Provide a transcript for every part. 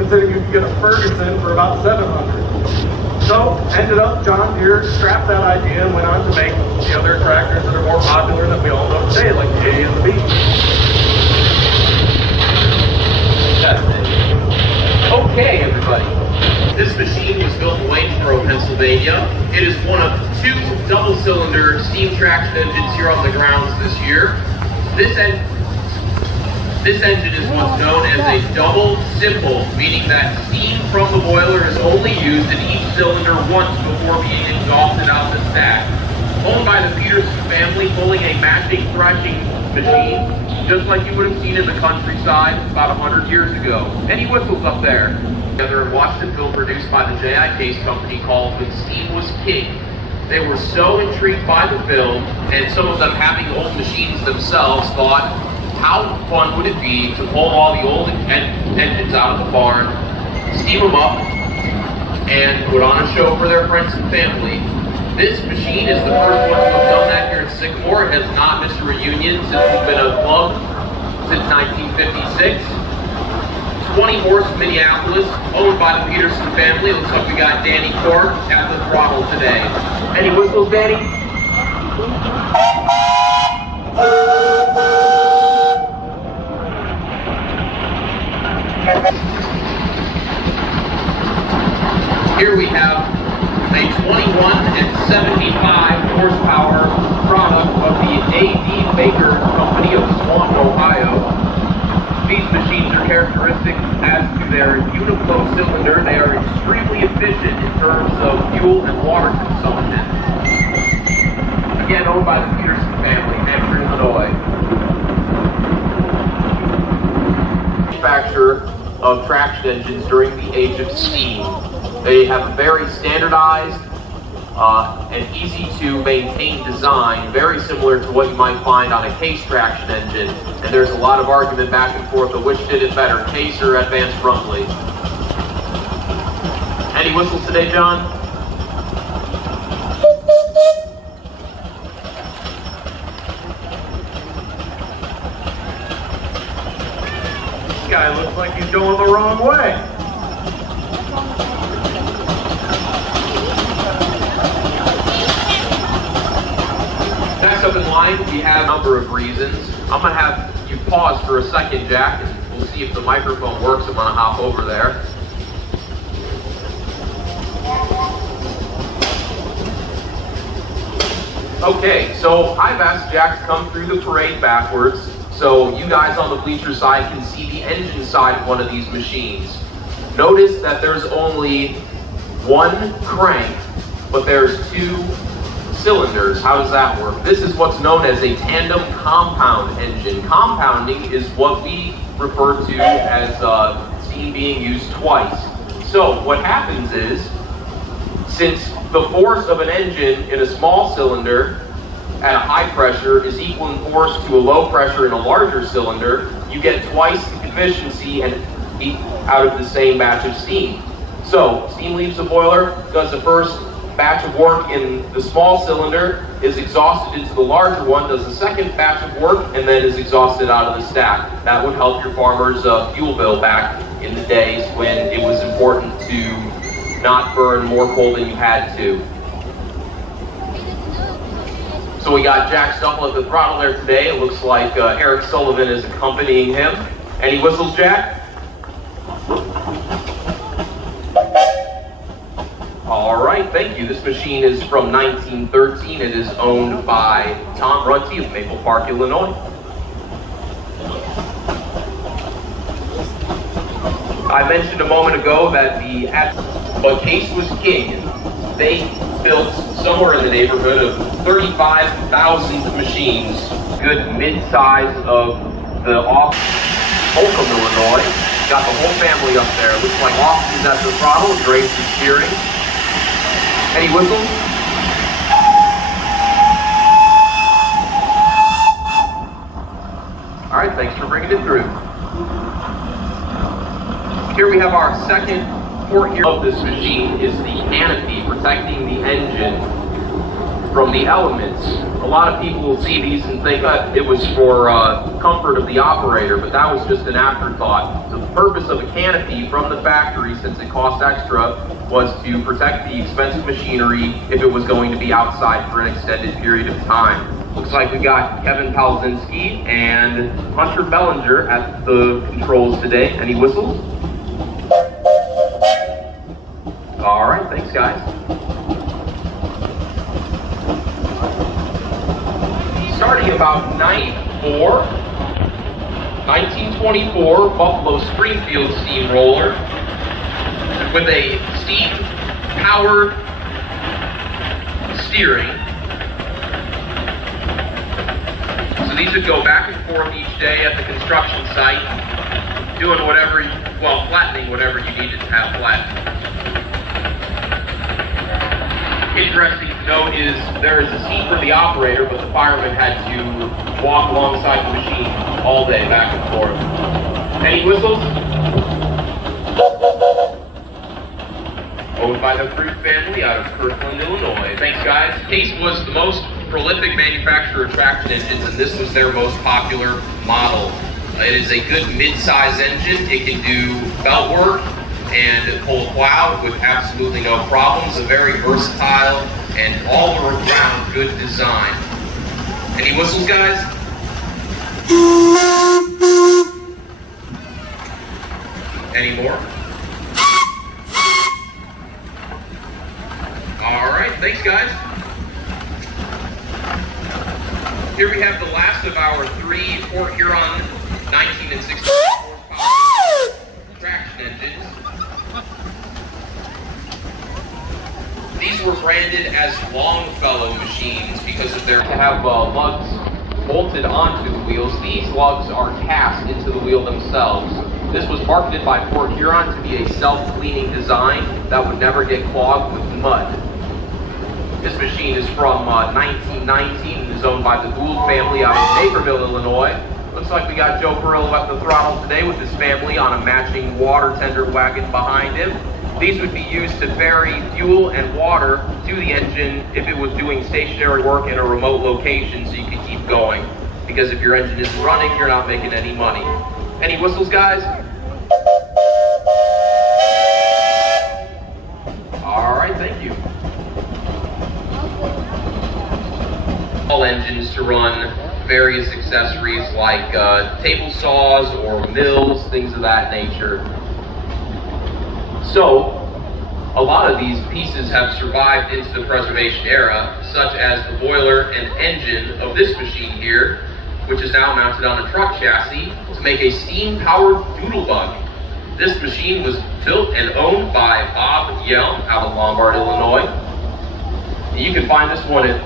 considering you could get a Ferguson for about $700. So, ended up, John Deere scrapped that idea and went on to make the other tractors that are more popular that we all know today, like the A and the B. Okay, everybody. This machine was built in Waynesboro, Pennsylvania. It is one of 2 double-cylinder steam traction engines here on the grounds this year. This engine is what's known as a double simple, meaning that steam from the boiler is only used in each cylinder once before being exhausted out the stack. Owned by the Peterson family, pulling a matching threshing machine, just like you would have seen in the countryside about 100 years ago. Any whistles up there? Together and watched a film produced by the J.I. Case Company called When Steam Was King. They were so intrigued by the film, and some of them having old machines themselves, thought, how fun would it be to pull all the old engines out of the barn, steam them up, and put on a show for their friends and family. This machine is the first one to have done that here in Sycamore. It has not missed a reunion since we've been a club since 1956. 20 horse Minneapolis, owned by the Peterson family. Looks like we got Danny Cork at the throttle today. Any whistles, Danny? Here we have a 21 and 75 horsepower product of the A.D. Baker Company of Swanton, Ohio. These machines are characteristic as to their uniflow cylinder. They are extremely efficient in terms of fuel and water consumption. Again, owned by the Peterson family, Hampshire, Illinois. Manufacturer of traction engines during the age of steam. They have a very standardized and easy to maintain design, very similar to what you might find on a Case traction engine. And there's a lot of argument back and forth of which did it better, Case or Advanced Rumbly. Any whistles today, John? This guy looks like he's going the wrong way. Next up in line, we have a number of reasons. I'm going to have you pause for a second, Jack, and we'll see if the microphone works. I'm going to hop over there. Okay, so I've asked Jack to come through the parade backwards so you guys on the bleacher side can see the engine side of one of these machines. Notice that there's only one crank, but there's 2 cylinders. How does that work? This is what's known as a tandem compound engine. Compounding is what we refer to as steam being used twice. So what happens is, since the force of an engine in a small cylinder at a high pressure is equal in force to a low pressure in a larger cylinder, you get twice the efficiency and heat out of the same batch of steam. So steam leaves the boiler, does the first batch of work in the small cylinder, is exhausted into the larger one, does the second batch of work, and then is exhausted out of the stack. That would help your farmer's fuel bill back in the days when it was important to not burn more coal than you had to. So we got Jack Stuffle at the throttle there today. It looks like Eric Sullivan is accompanying him. Any whistles, Jack? All right, thank you. This machine is from 1913. It is owned by Tom Runty of Maple Park, Illinois. I mentioned a moment ago that the Case was king. They built somewhere in the neighborhood of 35,000 machines. Good mid-size of the office, Holcomb, Illinois. Got the whole family up there. Looks like Austin's at the throttle, Grace is steering. Any whistles? All right, thanks for bringing it through. Here we have our second port here of this machine is the canopy protecting the engine from the elements. A lot of people will see these and think that it was for comfort of the operator, but that was just an afterthought. The purpose of a canopy from the factory, since it cost extra, was to protect the expensive machinery if it was going to be outside for an extended period of time. Looks like we got Kevin Palzinski and Hunter Bellinger at the controls today. Any whistles? All right, thanks guys. Starting about 1924 Buffalo Springfield steamroller with a steam-powered steering. So these would go back and forth each day at the construction site, doing whatever, flattening whatever you needed to have flattened. Interesting to note is there is a seat for the operator, but the fireman had to walk alongside the machine all day, back and forth. Any whistles? Owned by the Fruit family out of Kirkland, Illinois. Thanks, guys. Case was the most prolific manufacturer of traction engines, and this was their most popular model. It is a good mid-size engine. It can do belt work and pull a plow with absolutely no problems. A very versatile and all-around good design. Any whistles, guys? Any more? All right, thanks, guys. Here we have the last of our 3 Fort Huron 19 and 16 horsepower traction engines. These were branded as Longfellow machines because of their to have lugs bolted onto the wheels. These lugs are cast into the wheel themselves. This was marketed by Fort Huron to be a self-cleaning design that would never get clogged with mud. This machine is from 1919 and is owned by the Gould family out of Naperville, Illinois. Looks like we got Joe Perillo at the throttle today with his family on a matching water tender wagon behind him. These would be used to ferry fuel and water to the engine if it was doing stationary work in a remote location so you could keep going. Because if your engine isn't running, you're not making any money. Any whistles, guys? All right, thank you. All engines to run various accessories like table saws or mills, things of that nature. So, a lot of these pieces have survived into the preservation era, such as the boiler and engine of this machine here, which is now mounted on a truck chassis to make a steam-powered doodlebug. This machine was built and owned by Bob Yelm out of Lombard, Illinois. You can find this one at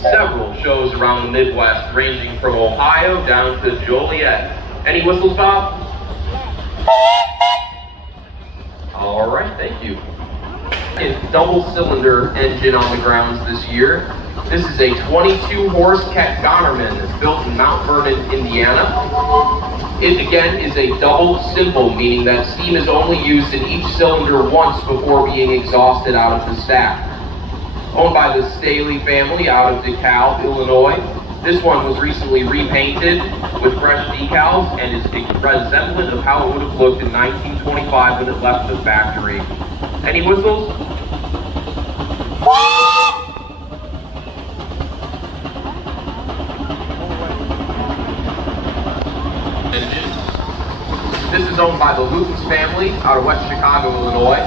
several shows around the Midwest, ranging from Ohio down to Joliet. Any whistles, Bob? All right, thank you. A double-cylinder engine on the grounds this year. This is a 22-horse Ket-Gonerman built in Mount Vernon, Indiana. It, again, is a double cymbal, meaning that steam is only used in each cylinder once before being exhausted out of the stack. Owned by the Staley family out of DeKalb, Illinois. This one was recently repainted with fresh decals and is a resemblance of how it would have looked in 1925 when it left the factory. Any whistles? This is owned by the Lutens family out of West Chicago, Illinois.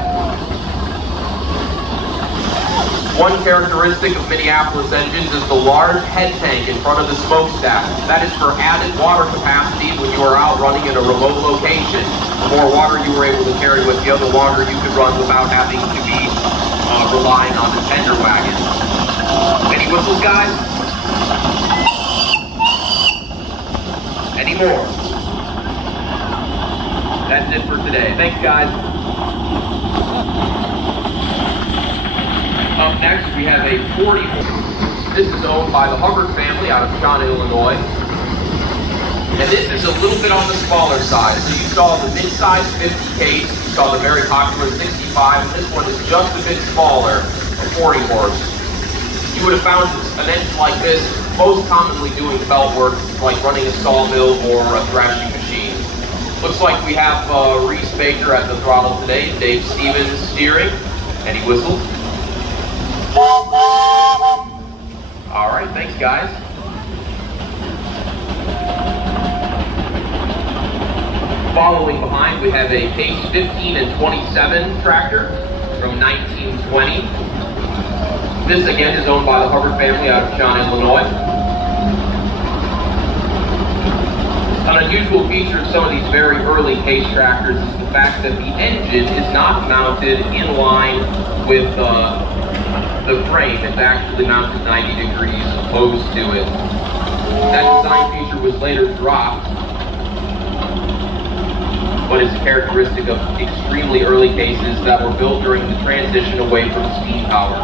One characteristic of Minneapolis engines is the large head tank in front of the smokestack. That is for added water capacity when you are out running in a remote location. The more water you were able to carry with you, the longer you could run without having to be relying on the tender wagon. Any whistles, guys? Any more? That's it for today. Thanks, guys. Up next, we have a 40. This is owned by the Hubbard family out of Shawnee, Illinois. And this is a little bit on the smaller side. So you saw the mid-size 50 case, you saw the very popular 65, and this one is just a bit smaller, a 40 horse. You you would have found an engine like this most commonly doing belt work, like running a sawmill or a thrashing machine. Looks like we have Reese Baker at the throttle today, Dave Stevens steering, and he whistled. All right, thanks guys. Following behind, we have a Case 15 and 27 tractor from 1920. This again is owned by the Hubbard family out of Huron, Illinois. An unusual feature of some of these very early Case tractors is the fact that the engine is not mounted in line with the frame. It's actually mounted 90 degrees opposed to it. That design feature was later dropped, but it's a characteristic of extremely early Cases that were built during the transition away from steam power.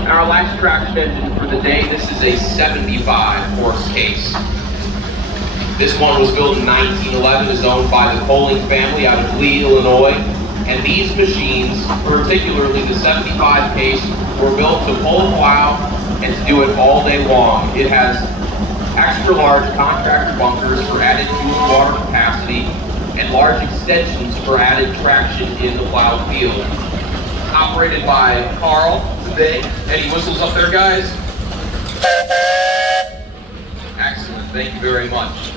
And our last traction engine for the day, this is a 75 horse Case. This one was built in 1911, is owned by the Coling family out of Lee, Illinois. And these machines, particularly the 75 Case, were built to pull a plow and to do it all day long. It has extra large contractor bunkers for added fuel and water capacity and large extensions for added traction in the plowed field. Operated by Carl today. Any whistles up there, guys? Excellent, thank you very much.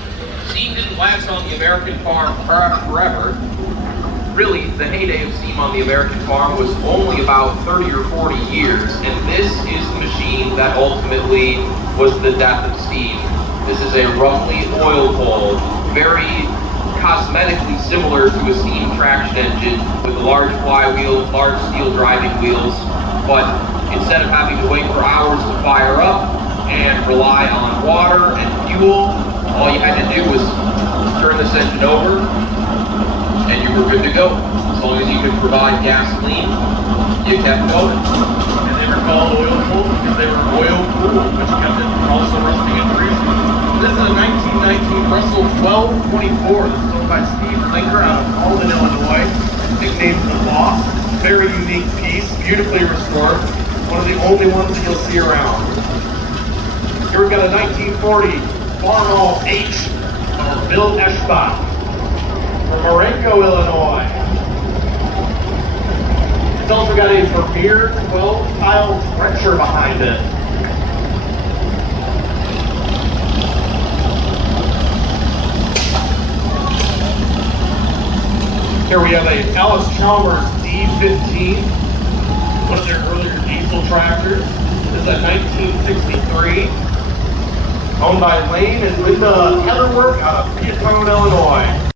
Steam didn't last on the American farm forever. Really, the heyday of steam on the American farm was only about 30 or 40 years, and this is the machine that ultimately was the death of steam. This is a roughly oil-pulled, very cosmetically similar to a steam traction engine with a large flywheel, large steel driving wheels, but instead of having to wait for hours to fire up and rely on water and fuel, all you had to do was turn this engine over and you were good to go. As long as you could provide gasoline, you kept going. And they were called oil cooled because they were oil cooled, which kept it from also rusting and freezing. This is a 1919 Russell 1224. This is owned by Steve Linker out of Alden, Illinois. Nicknamed the Boss. Very unique piece, beautifully restored. One of the only ones you'll see around. Here we've got a 1940 Farmall H of Bill Eschbach from Marengo, Illinois. It's also got a Vermeer 12-tile trencher behind it. Here we have a Ellis Chalmers D15, one of their earlier diesel tractors. This is a 1963, owned by Lane and Linda Heatherwork out of Peatone, Illinois.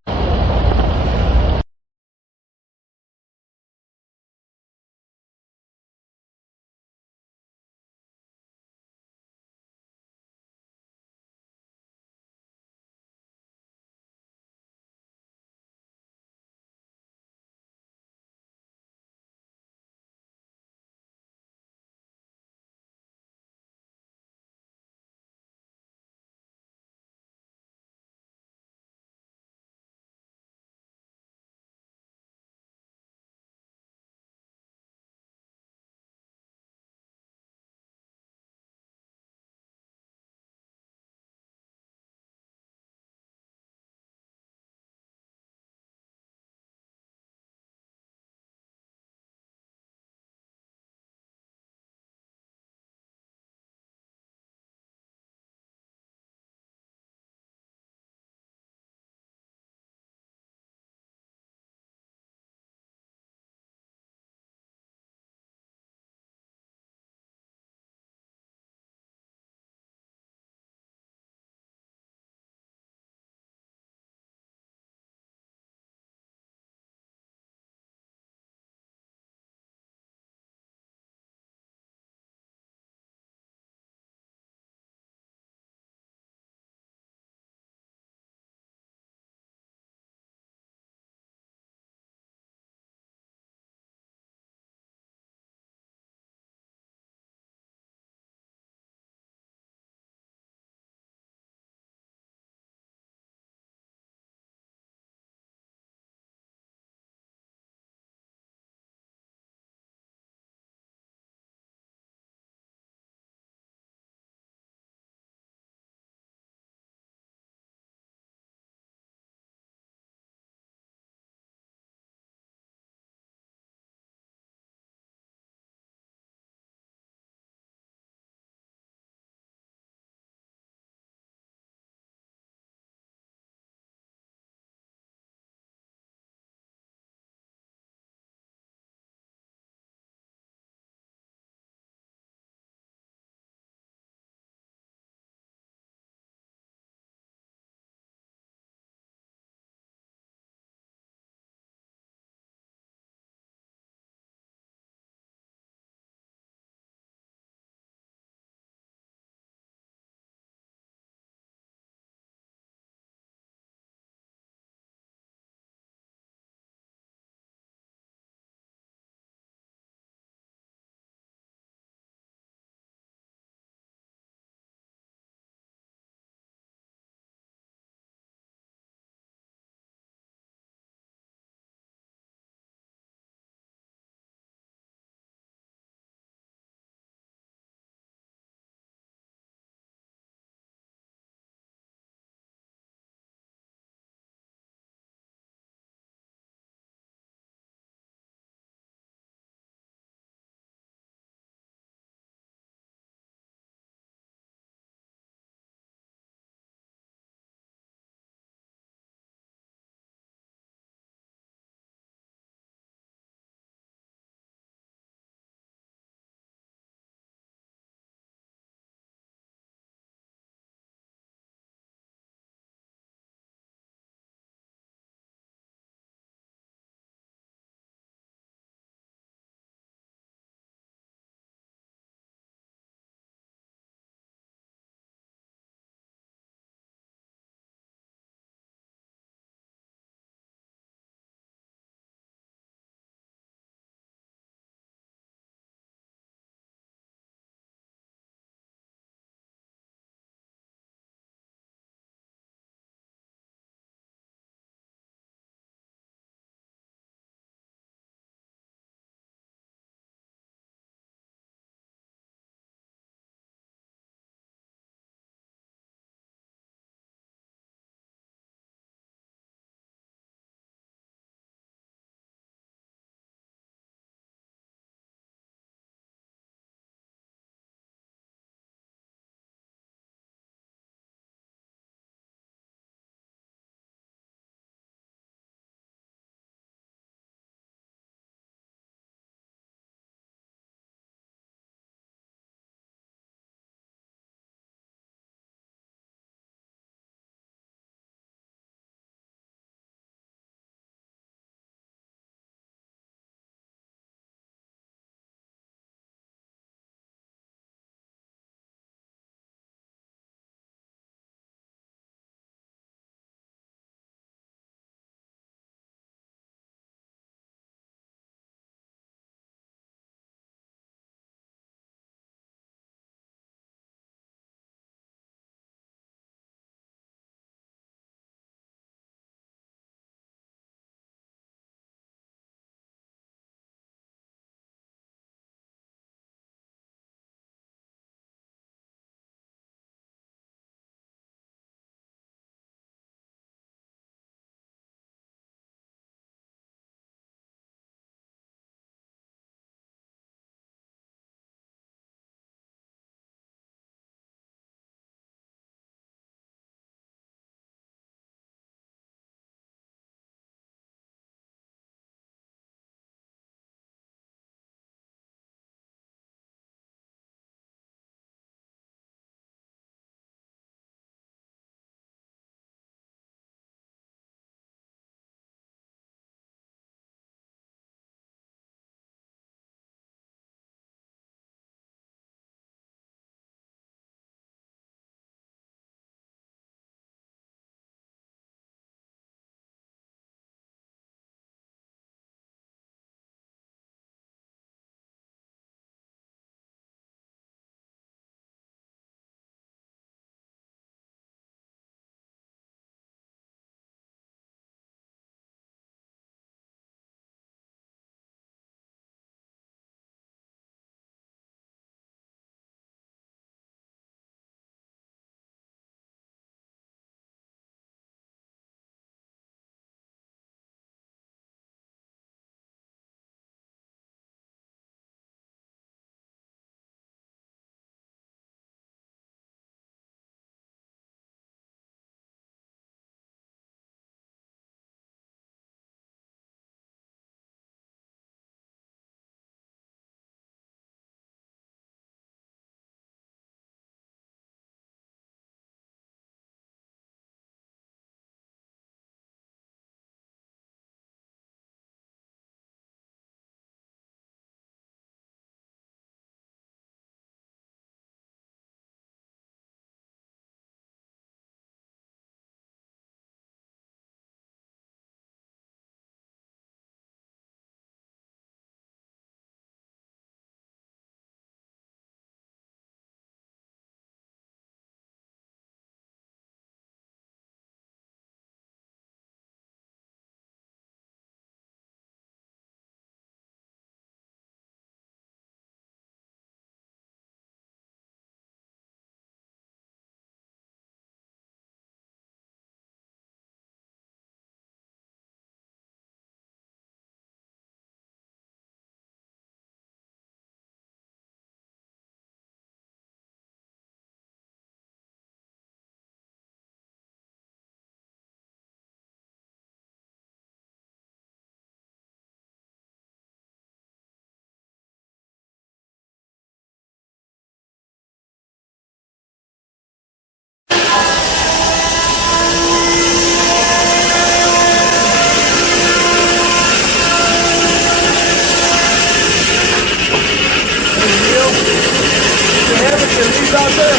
These out there.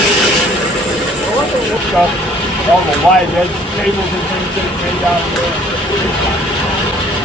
Stuff, all the wide edge tables and things they made out there.